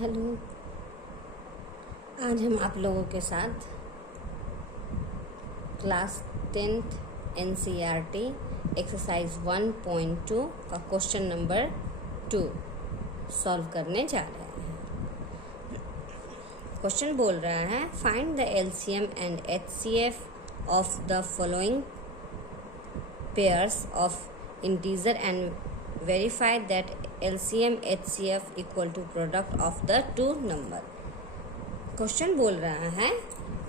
Hello. आज हम आप लोगों के साथ क्लास 10th एनसीईआरटी एक्सरसाइज 1.2 का क्वेश्चन नंबर 2 सॉल्व करने जा रहे हैं। क्वेश्चन बोल रहा है find the LCM and HCF of the following pairs of integer and verify that LCM HCF equal to product of the two number. Question बोल रहा है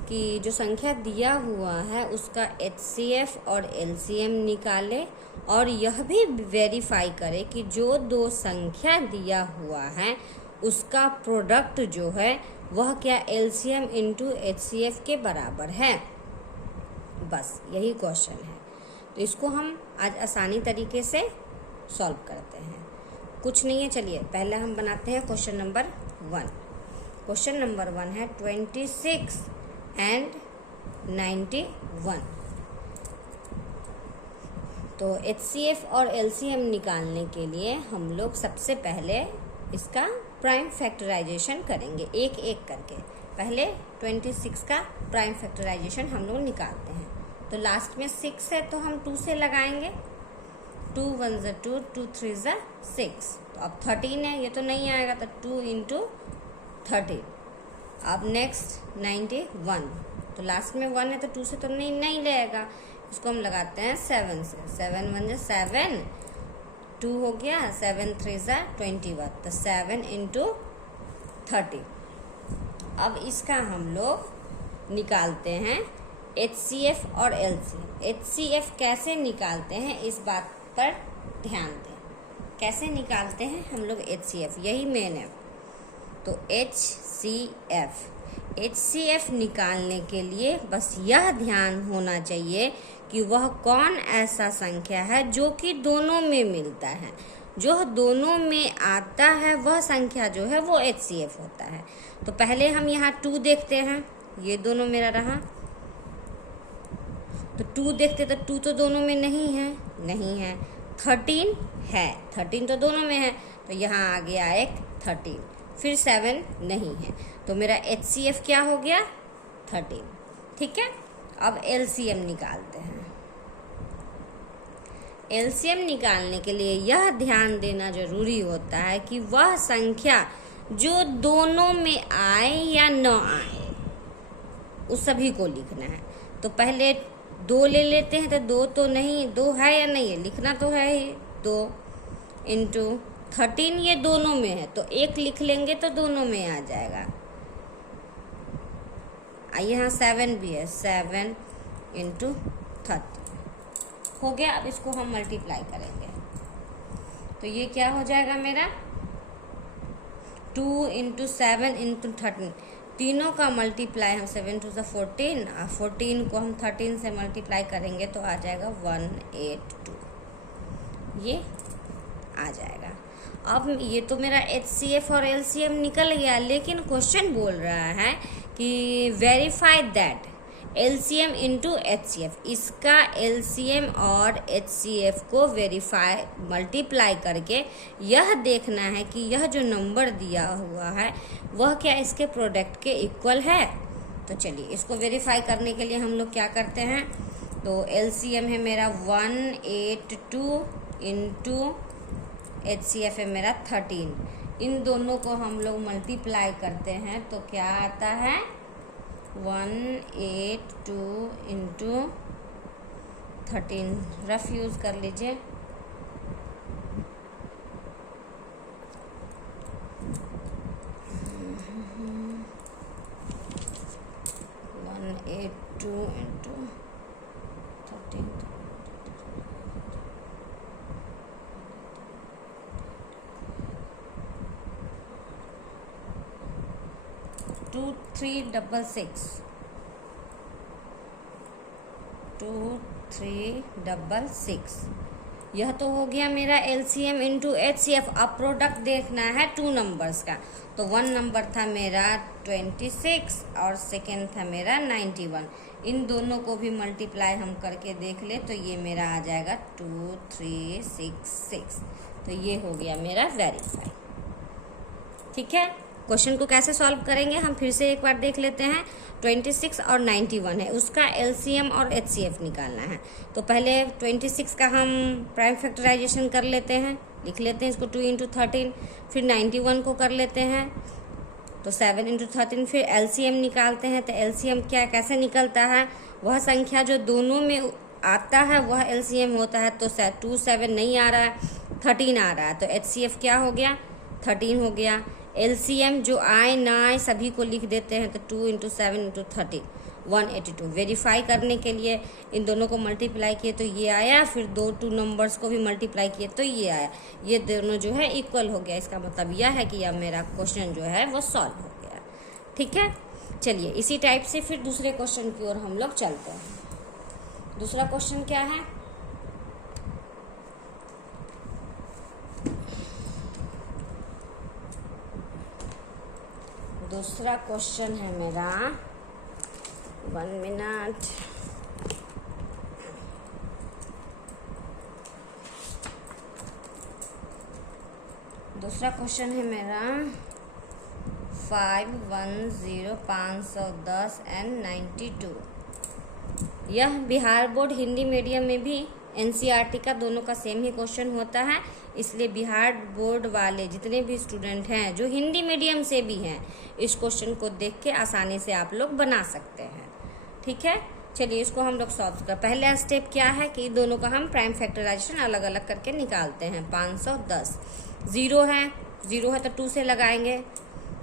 कि जो संख्या दिया हुआ है उसका HCF और LCM निकाले और यह भी वेरीफाई करे कि जो दो संख्या दिया हुआ है उसका प्रोडक्ट जो है वह क्या LCM इंटू HCF के बराबर है। बस यही क्वेश्चन है। तो इसको हम आज आसानी तरीके से सॉल्व करते हैं। कुछ नहीं है, चलिए पहले हम बनाते हैं क्वेश्चन नंबर 1। क्वेश्चन नंबर 1 है 26 एंड 91। तो HCF और LCM निकालने के लिए हम लोग सबसे पहले इसका प्राइम फैक्टराइजेशन करेंगे एक एक करके। पहले 26 का प्राइम फैक्टराइजेशन हम लोग निकालते हैं। तो लास्ट में 6 है तो हम 2 से लगाएंगे। 2 1 ज़ा 2, 2 3 ज़ा 6। तो अब 13 है, ये तो नहीं आएगा तो 2 इंटू 13। अब नेक्स्ट 91। तो लास्ट में 1 है तो 2 से तो नहीं लेगा। इसको हम लगाते हैं 7 से। 7 1 ज़ा 7, 2 हो गया, 7 3 ज़ा 21। तो 7 इंटू 30। अब इसका हम लोग निकालते हैं HCF और LCM। HCF कैसे निकालते हैं इस बात पर ध्यान दें। कैसे निकालते हैं हम लोग HCF, यही मेन है। तो HCF निकालने के लिए बस यह ध्यान होना चाहिए कि वह कौन ऐसा संख्या है जो कि दोनों में मिलता है। जो दोनों में आता है वह संख्या जो है वो HCF होता है। तो पहले हम यहाँ 2 देखते हैं, ये दोनों मेरा रहा। तो 2 देखते तो 2 तो दोनों में नहीं है। 13 है, 13 तो दोनों में है, तो यहाँ आ गया एक 13। फिर 7 नहीं है, तो मेरा HCF क्या हो गया 13। ठीक है। अब LCM निकालते हैं। LCM निकालने के लिए यह ध्यान देना जरूरी होता है कि वह संख्या जो दोनों में आए या न आए उस सभी को लिखना है। तो पहले 2 ले लेते हैं। तो 2 तो नहीं, 2 है या नहीं है, लिखना तो है ही। 2 इंटू 13 ये दोनों में है तो 1 लिख लेंगे तो दोनों में आ जाएगा। यहाँ 7 भी है, 7 इंटू 30 हो गया। अब इसको हम मल्टीप्लाई करेंगे तो ये क्या हो जाएगा मेरा 2 इंटू 7 इंटू 13। तीनों का मल्टीप्लाई हम 7 2 14, 14 को हम 13 से मल्टीप्लाई करेंगे तो आ जाएगा 182। ये आ जाएगा। अब ये तो मेरा HCF और LCM निकल गया, लेकिन क्वेश्चन बोल रहा है कि verify that LCM into HCF। इसका LCM और HCF को वेरीफाई मल्टीप्लाई करके यह देखना है कि यह जो नंबर दिया हुआ है वह क्या इसके प्रोडक्ट के इक्वल है। तो चलिए इसको वेरीफाई करने के लिए हम लोग क्या करते हैं। तो LCM है मेरा 182 इंटू HCF है मेरा 13। इन दोनों को हम लोग मल्टीप्लाई करते हैं तो क्या आता है 182 इंटू 13। रफ यूज कर लीजिए। Two into 13 2366 2366। यह तो हो गया मेरा LCM इंटू HCF। अब प्रोडक्ट देखना है 2 नंबर्स का। तो 1 नंबर था मेरा 26 और सेकेंड था मेरा 91। इन दोनों को भी मल्टीप्लाई हम करके देख ले तो ये मेरा आ जाएगा 2366। तो ये हो गया मेरा वेरीफाई। ठीक है। क्वेश्चन को कैसे सॉल्व करेंगे हम फिर से एक बार देख लेते हैं। 26 और 91 है, उसका एलसीएम और एचसीएफ निकालना है। तो पहले 26 का हम प्राइम फैक्टराइजेशन कर लेते हैं, लिख लेते हैं इसको 2 इंटू 13। फिर 91 को कर लेते हैं तो 7 इंटू 13। फिर एलसीएम निकालते हैं, तो एलसीएम क्या कैसे निकलता है, वह संख्या जो दोनों में आता है वह एलसीएम होता है। तो 2 7 नहीं आ रहा है, 13 आ रहा है, तो एचसीएफ क्या हो गया, 13 हो गया। एलसीएम जो आए ना आए सभी को लिख देते हैं, तो 2 इंटू 7 इंटू 13 182। वेरीफाई करने के लिए इन दोनों को मल्टीप्लाई किए तो ये आया, फिर 2 नंबर्स को भी मल्टीप्लाई किए तो ये आया, ये दोनों जो है इक्वल हो गया। इसका मतलब यह है कि अब मेरा क्वेश्चन जो है वो सॉल्व हो गया। ठीक है, चलिए इसी टाइप से फिर दूसरे क्वेश्चन की ओर हम लोग चलते हैं। दूसरा क्वेश्चन क्या है, दूसरा क्वेश्चन है मेरा, 1 मिनट, दूसरा क्वेश्चन है मेरा 510510 एंड 92। यह बिहार बोर्ड हिंदी मीडियम में भी एनसीईआरटी का दोनों का सेम ही क्वेश्चन होता है, इसलिए बिहार बोर्ड वाले जितने भी स्टूडेंट हैं जो हिंदी मीडियम से भी हैं, इस क्वेश्चन को देख के आसानी से आप लोग बना सकते हैं। ठीक है, चलिए इसको हम लोग सॉल्व कर। पहला स्टेप क्या है कि दोनों का हम प्राइम फैक्टराइजेशन अलग अलग करके निकालते हैं। 510 0 है तो 2 से लगाएंगे,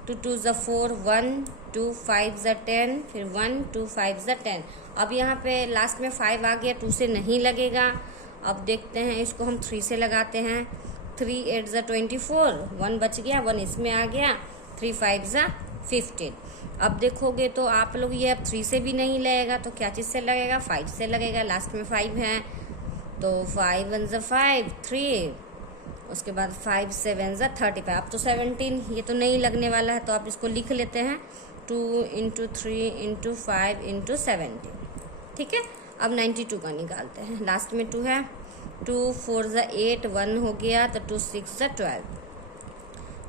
2 2 ज़ 4, 1 2 5 ज़ 10, फिर 1 2 5 ज़ 10। अब यहाँ पे लास्ट में 5 आ गया, 2 से नहीं लगेगा। अब देखते हैं इसको हम 3 से लगाते हैं, 3 8 ज़ 24, 1 बच गया, 1 इसमें आ गया, 3 5 ज़ 15। अब देखोगे तो आप लोग ये अब 3 से भी नहीं लगेगा तो क्या चीज़ से लगेगा, 5 से लगेगा, लास्ट में 5 है तो 5 1 ज़ 5 3, उसके बाद 5 7 ज़ 35। अब तो 17 ये तो नहीं लगने वाला है, तो आप इसको लिख लेते हैं 2 इंटू 3 इंटू 5 इंटू 17। ठीक है, अब 92 का निकालते हैं, लास्ट में 2 है, 2 4 ज़ 8, 1 हो गया, तो 2 6 ज़ 12,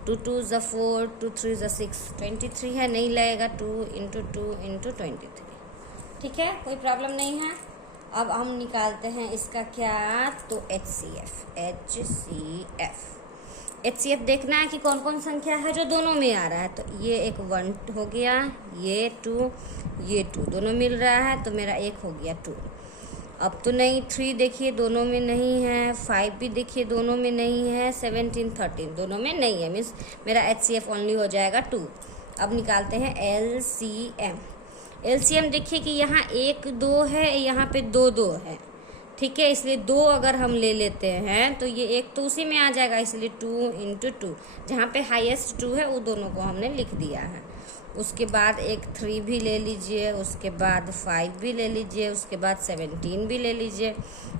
2 2 ज़ 4, 2 3 ज़ 6, 23 है, नहीं लगेगा, 2 इंटू 23। ठीक है, कोई प्रॉब्लम नहीं है। अब हम निकालते हैं इसका क्या, तो एचसीएफ देखना है कि कौन कौन संख्या है जो दोनों में आ रहा है। तो ये एक 1 हो गया, ये 2, ये 2 दोनों मिल रहा है, तो मेरा 1 हो गया 2। अब तो नहीं, 3 देखिए दोनों में नहीं है, 5 भी देखिए दोनों में नहीं है, 17 13 दोनों में नहीं है, मीन्स मेरा एचसीएफ ओनली हो जाएगा 2। अब निकालते हैं एलसीएम देखिए कि यहाँ 1 2 है, यहाँ पे 2 2 है। ठीक है, इसलिए 2 अगर हम ले लेते हैं तो ये 1 तो उसी में आ जाएगा, इसलिए 2 इंटू 2, जहाँ पे हाईएस्ट 2 है वो दोनों को हमने लिख दिया है। उसके बाद एक 3 भी ले लीजिए, उसके बाद 5 भी ले लीजिए, उसके बाद 17 भी ले लीजिए,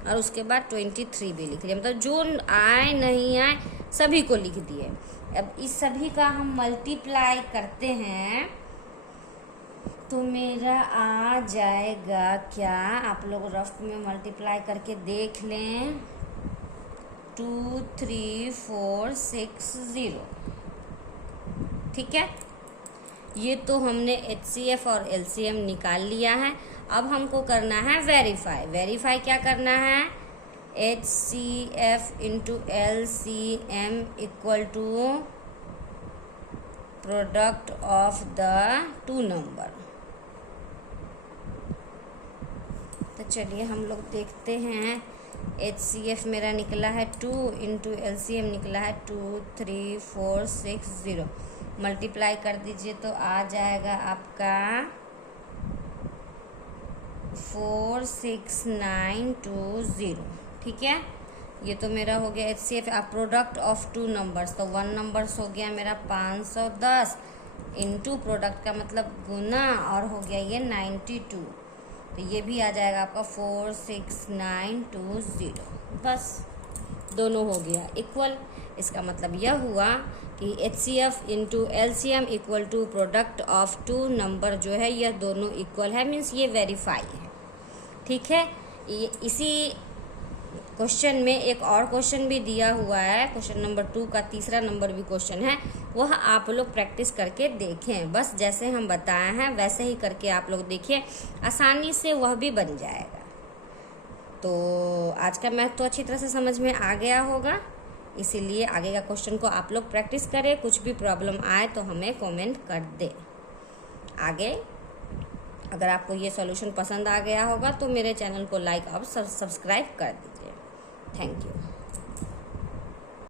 और उसके बाद 23 भी लिख लिया। मतलब जो आए नहीं आए सभी को लिख दिए। अब इस सभी का हम मल्टीप्लाई करते हैं तो मेरा आ जाएगा क्या, आप लोग रफ में मल्टीप्लाई करके देख लें, 2 3 4 6 0। ठीक है, ये तो हमने एचसीएफ और एलसीएम निकाल लिया है। अब हमको करना है वेरीफाई क्या करना है, HCF into LCM equal to product of the 2 number. तो चलिए हम लोग देखते हैं, एचसीएफ मेरा निकला है 2 इंटू एलसीएम निकला है 2 3 4 6 0। मल्टीप्लाई कर दीजिए तो आ जाएगा आपका 46920। ठीक है, ये तो मेरा हो गया एचसीएफ। आप प्रोडक्ट ऑफ 2 नंबर्स, तो 1 नंबर्स हो गया मेरा 510 इंटू प्रोडक्ट का मतलब गुना, और हो गया ये 92, तो ये भी आ जाएगा आपका 46920। बस दोनों हो गया इक्वल। इसका मतलब यह हुआ कि HCF into LCM equal to product of 2 number जो है यह दोनों इक्वल है, मीन्स ये वेरीफाई है। ठीक है, ये इसी क्वेश्चन में एक और क्वेश्चन भी दिया हुआ है, क्वेश्चन नंबर 2 का तीसरा नंबर भी क्वेश्चन है, वह आप लोग प्रैक्टिस करके देखें। बस जैसे हम बताए हैं वैसे ही करके आप लोग देखिए, आसानी से वह भी बन जाएगा। तो आज का मैथ तो अच्छी तरह से समझ में आ गया होगा, इसीलिए आगे का क्वेश्चन को आप लोग प्रैक्टिस करें। कुछ भी प्रॉब्लम आए तो हमें कमेंट कर दे। आगे अगर आपको ये सॉल्यूशन पसंद आ गया होगा तो मेरे चैनल को लाइक और सब्सक्राइब कर दीजिए। Thank you.